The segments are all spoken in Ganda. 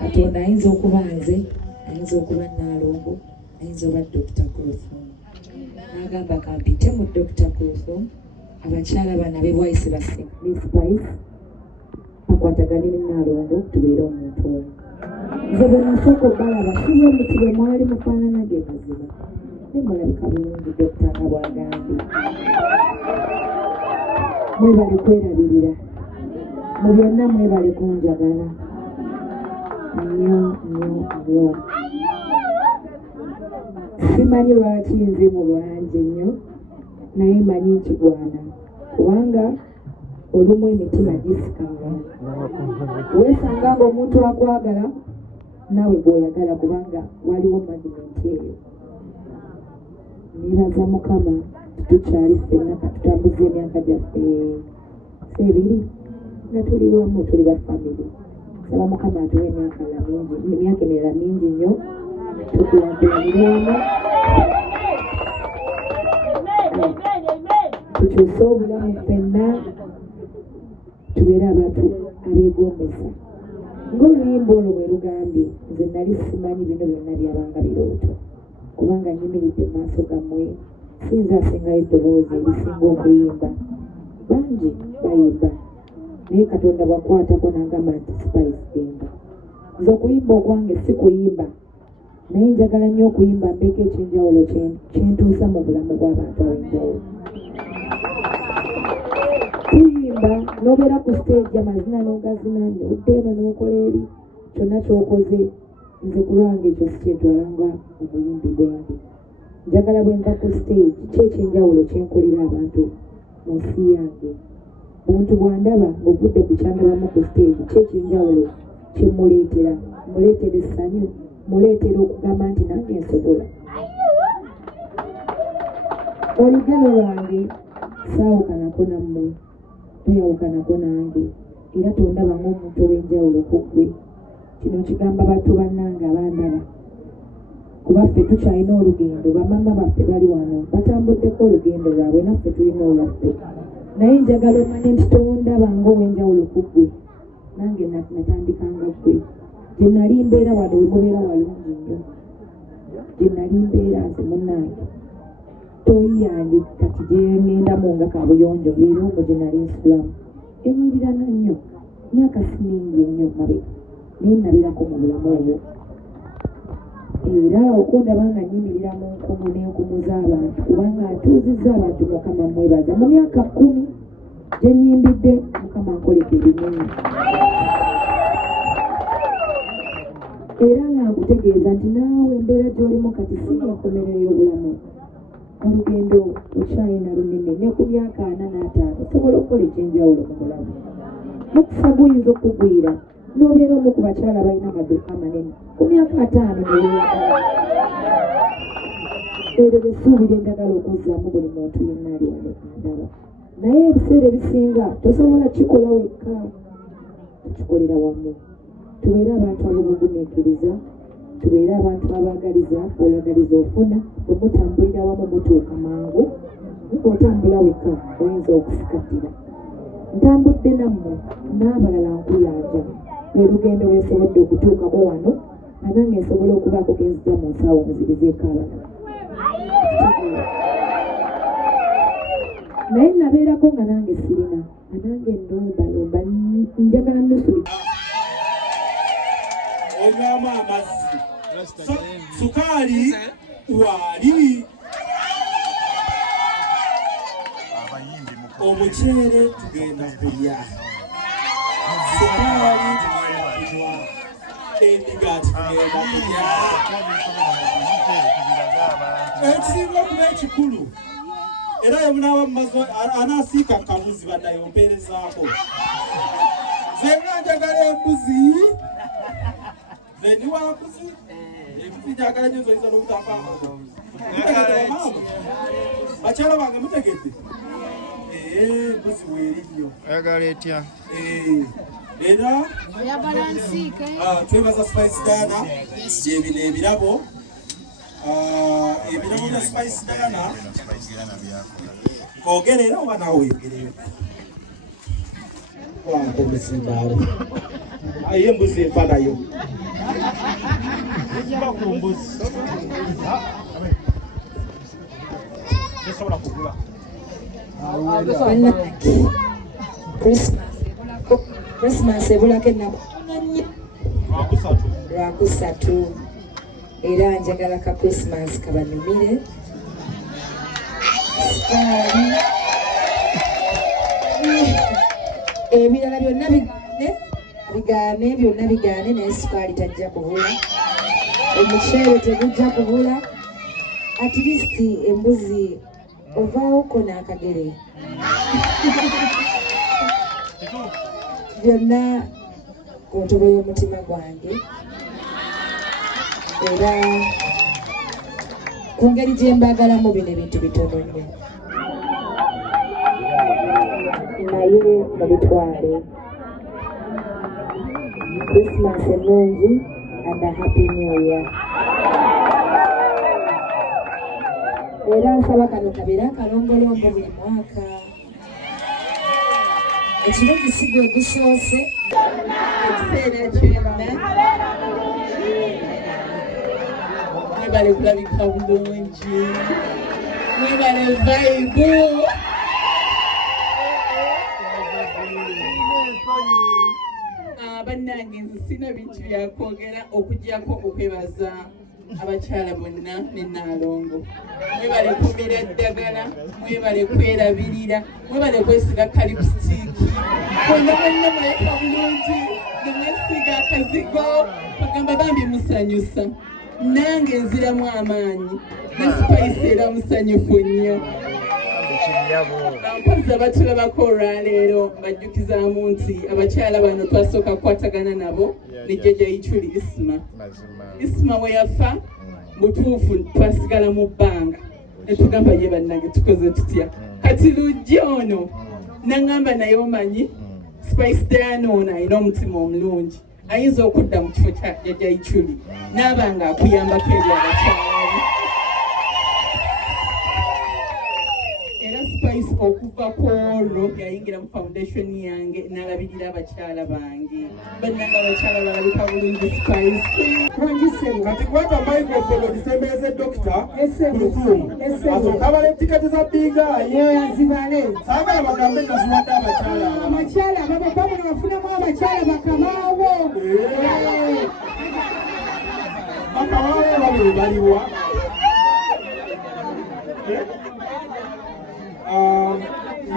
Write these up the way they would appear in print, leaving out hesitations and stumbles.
Katonda ayinza okuba nze, ayinza okuba Nalongo, ayinza okuba Dr. Clothon. N'agamba kampite mu Dr. Clothon, abakyala bana b'ebwayise ba Spice bakwatagane ne Nalongo tubeere omuntu omu. Nze bwe nasooka obalaba siye omuti bwe mwali mufaanana ge mazima naye mulabika bulungi Dr. nga bw'agambye. Mwebale kwerabirira, mu byonna mwebale kunjagala nnyo. Simanyi lwaki nze mu lwange nnyo naye manyi nkigwana kubanga olumu emitima gisikanga. Weesanga ng'omuntu akwagala naawe gw'oyagala kubanga waliwo magimenti eyo. Neebaza Mukama tukyali ffenna katutambuza emyaka gyaffe 2 nga tuli wamu, tuli ba family. Saba Mukama atuwe emyaka emirala mingi nnyo tukulankulanire wamu, tukyuse obulamu ffenna, tubeere abantu abeegombesa. Ng'oluyimba olwo bwe lugambye, nze nali simanyi bino byonna byabanga birooto kubanga nyimiridde mu maaso gammwe sinza asingayo eddoboozi erisinga okuyimba. Bangi bayimba naye Katonda bwakwatako n'agamba nti Spice genda. Nze okuyimba okwange si kuyimba naye njagala nnyo okuyimba mbeeko ekyenjawulo kyentuusa mu bulamu bw'abantu ab'enjawulo. Tuyimba n'obeera ku stage amazina n'ogazina n'odda eno n'okola eri kyonna ky'okoze. Nze ku lwange ekyo si kyetwalanga obuyimbi bwendi. Njagala bwe nva ku stage ki ekyenjawulo kyenkolera abantu mu nsi yange. Omuntu bw'andaba ng'ovudde ku kyandabamu ku stage ki ekyenjawulo kye muleetera. Muleetera essanyu, muleetera okugamba nti nange nsobola. Olugero lwange saawukanako nammwe, toyawukanako nange, era tondaba ng'omuntu ow'enjawulo ku ggwe. Kino kigamba battu bannange abandaba kuba ffe tukyalina olugendo. Bamama baffe bali wano batambuddeko olugendo lwabwe, naffe tulina olwaffe. Naye njagala omanye nti tondaba ng'ow'enjawulo ku ggwe, nange natandikanga ggwe. Gye nali mbeera wano we mubeera walungi nnyo, gye nali mbeera nze munnange toyiyandi kati gye ngendamu nga kabuyonjo era omwo gye nali nsulamu enyirirana nnyo. Myaka si mingi ennyo mabega naye nabeerako mu bulamu obwo, era okundaba nga nyimirira mu nkumu n'enkumu z'abantu kubanga atuuzizza abantu Mukama mwebaza. Mu myaka 10 gye nnyimbidde Mukama nkoleka ebinene, era nga nkutegeeza nti naawe embeera gy'olimu kati si enkomerero y'obulamu. Olugendo okyalina lunene, ne ku myaka 45 osobola okukola ekyenjawulo mu bulamu. Mukisa guyinza okugwira n'obeera omu ku bakyala balina amaduuka amanene ku myaka 5 neweeyagala. Eryo byesuubira enjagala okuzzaamu buli muntu yenna ali wano andaba. Naye ebiseera ebisinga tosobola kikola wekka, tukikolera wamu. Tubeere abantu abobugumiikiriza, tubeere abantu abaagaliza, oyagaliza ofuna, bwe mutambulira wamu mutuuka mangu. Otambula wekka oyinza okusikatira. Ntambudde nammwe n'abalala nkuyanja. Lwe lugendo lwesobodde okutuukako wano nga nange nsobola okubaako genzija mu nsaawo muzibizeeko abalala. Naye nabeerako nga nange sirina, nga nange ndombalomba njagala nusuli. Onywamu amazzi, sukaali waali, omuceere tugenda kulya, sukaali tugenda kunywa, emigaati tugenda kulya. Ekisinga okuba ekikulu era ye munaaba mumaze anaasiika kabuzi bannaye ompeerezaako. Zenga njagala embuzi. Zeni wambuzi. Embuzi njagala nyo zoiza n'obutafa. Bakyala bange mutegedde. Embuzi weeri nnyo. Oyagala etya? Era oyagala nsiike. Twebaza Spice Diana ebino ebirabo. Ebirabo bya Spice Diana. Kogerera oba nawe wegerera. Wanko musimbaalo. Aye embuzi efa nayo. Ekiba ku mbuzi. Tesobola kugula. Christmas ebulako ennaku lwakusatu era njagala ka Christmas kabanyumire ebirala byonna bigaane naye sikaali tajja kubula omuceere tegujja kubula at least embuzi ovaawoko n'akagere byonna ku ntobo y'omutima gwange era ku ngeri gye mbaagalamu bino ebintu bitono nnyo naye mubitwale Christmas ennungi and a happy new year. Era nsaba kano kabeera akalongolongo buli mwaka ekiro kisiga ogusoose ekiseera kyonna mwebale kulabika bulungi mwebale vaibu bannange nze sina bintu byakwogera okuggyako okwebaza abakyala bonna ne Nalongo mwebale kumira ddagala mwebale kwerabirira mwebale kwesiga kalipsitiiki bonna bonna muleka bulungi nemwesiga akazigo bagamba bambi musanyusa nange nziramu amaanyi ne Spice era musanyufu nnyo mpozi abatulabako olwaleero mbajjukizaamu nti abakyala bano twasooka kukwatagana nabo ne Jjajja Ichuli Isma we yafa butuufu twasigala mu bbanga ne tugamba ye bannange tukoze tutya kati lujja ono naŋŋamba naye omanyi Spice Diana ono alina omutima omulungi ayinza okudda mu kifo kya Jjajja Ichuli n'aba nga akuyambako eri abakyala era Spice okuva ku olwo yayingira mu foundation yange n'alabirira abakyala bange bannange abakyala balabika bulungi Spice kati kwata microphone ogisembeze dokita kulukumu asooka abala tiketi za Bigayi azibale saagala bagambe nga ziwadde abakyala abakyala babababona bafunamu abakyala bakamaawo bakamaawo babwe baliwa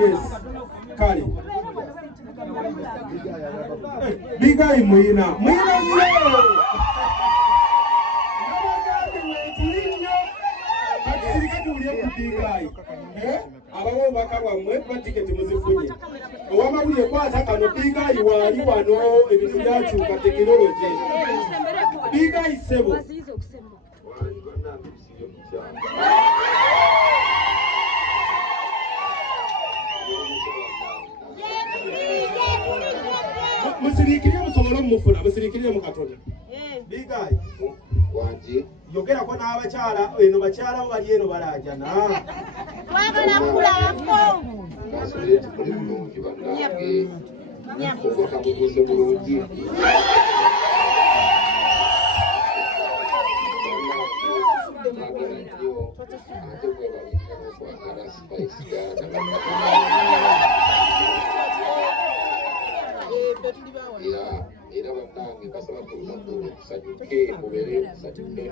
yes kale Bigayi muyina nnyo abawo baka bwammwe batiketi muzifunye owamawulire kwata kano Bigayi waali wano ebintu byakyuka tekinologi Bigayi ssebo musirikirire musobole omufuna musirikirire mu Katonda Bigayi yogerako n'abakyala eno bakyala bo bali eno balaajana twagala kulabako Masoleti muri bulungi bannange ogoka mubuze bulungi ate kwebalika n'okwagala Spice Diana era bannange basaba ku lunaku kusanyuke mubeere musanyuke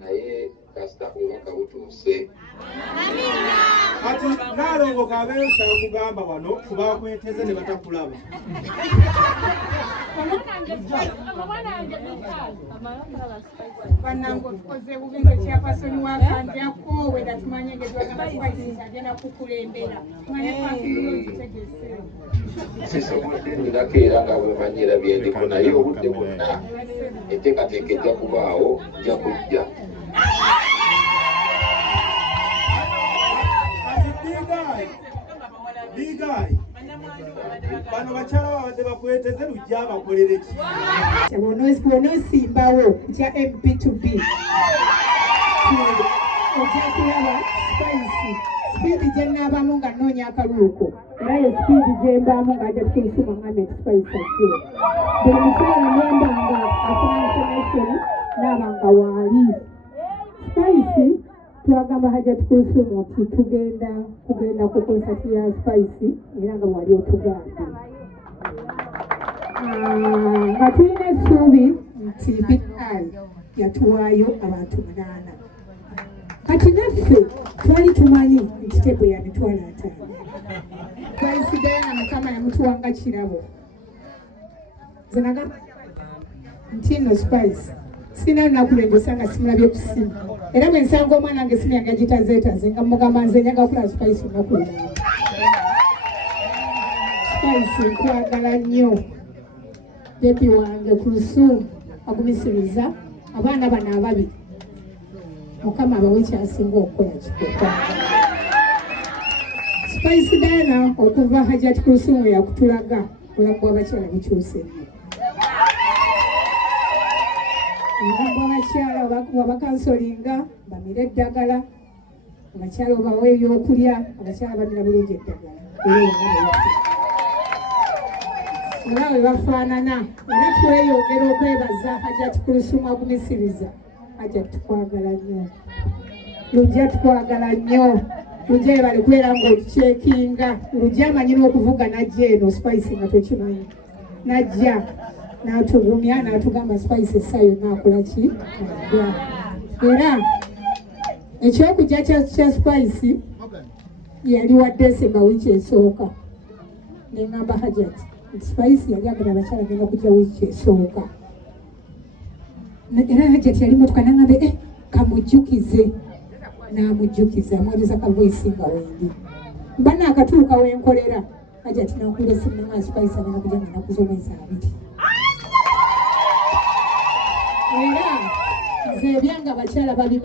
naye kasita obubaka butuuse kati Nalongo kabeeyo kyakugamba wano kubakweteze ne batakulaba Banango tukoze bugenze kyapasoni wakandi yakowe datumanye ngezwa spices agenda kukulembera manye kwakiro kitegese sisi ndakera nga bwemanyira byendiko naye obudde bwonna enteekateeka ejja kubaawo nja kujja Bigayi bano bakyala babadde bakweteze lujja abakolere ki wonosimbawo kya MP2B ojja kulaba spice speedi gyenaabamu nga nnoonya akaluuko era ye speedi gyembaamu ng'ajja tukulusuma Mohammed Spice akyo buli mukyala nemba nga afuna information naaba nga waali spice twagamba Hajjat Kulsum nti kugenda ku konsati ya Spice era nga wali otugambye nga tulina essuubi nti BI yatuwaayo abantu 8 kati naffe twali tumanyi nti tebo ya mitwalo 5 Spice Diana Mukama yamutuwanga kirabo zenagamba nti no Spice sina nakulembesa nga simulabye ku simu era bwe nsanga omwana wange simu yange agitazeetaze nga mugamba nze njaga kula Spice nakulaba Spice nkwagala nnyo bebi wange Kulsum agumisiriza abaana bano ababiri Mukama abawe kyasinga okukola kikoka Spice Diana okuva Hajjat Kulsum we yakutulaga bulamu bw'abakyala bukyuse abakyala wabakansolinga bamira eddagala abakyala obawa ebyokulya abakyala bamira bulungi eddagala era we bafaanana era tweyongera okwebaza Hajjat Kulsum agumisiriza Hajjat tukwagala nnyo lujja tukwagala nnyo lujja ebali kubeera ng'otucekinga lujja amanyira okuvuga najja eno Spice nga tokimanyi najja n'atugumya n'atugamba Spice essaayo naakola ki era ekyokujja kya Spice yali wa December wiiki esooka neŋŋamba Hajjat Spice yali agenda abakyala agenda kujja wiiki esooka era Hajjat yali motoka n'aŋŋambe kamujjukize n'amujjukiza amweriza ka voice nga wendi mba naakatuuka wenkolera Hajjat n'ankubira essimu n'aŋŋamba Spice agenda kujja nga ennaku z'omwezi 2 era nze ebyange abakyala babima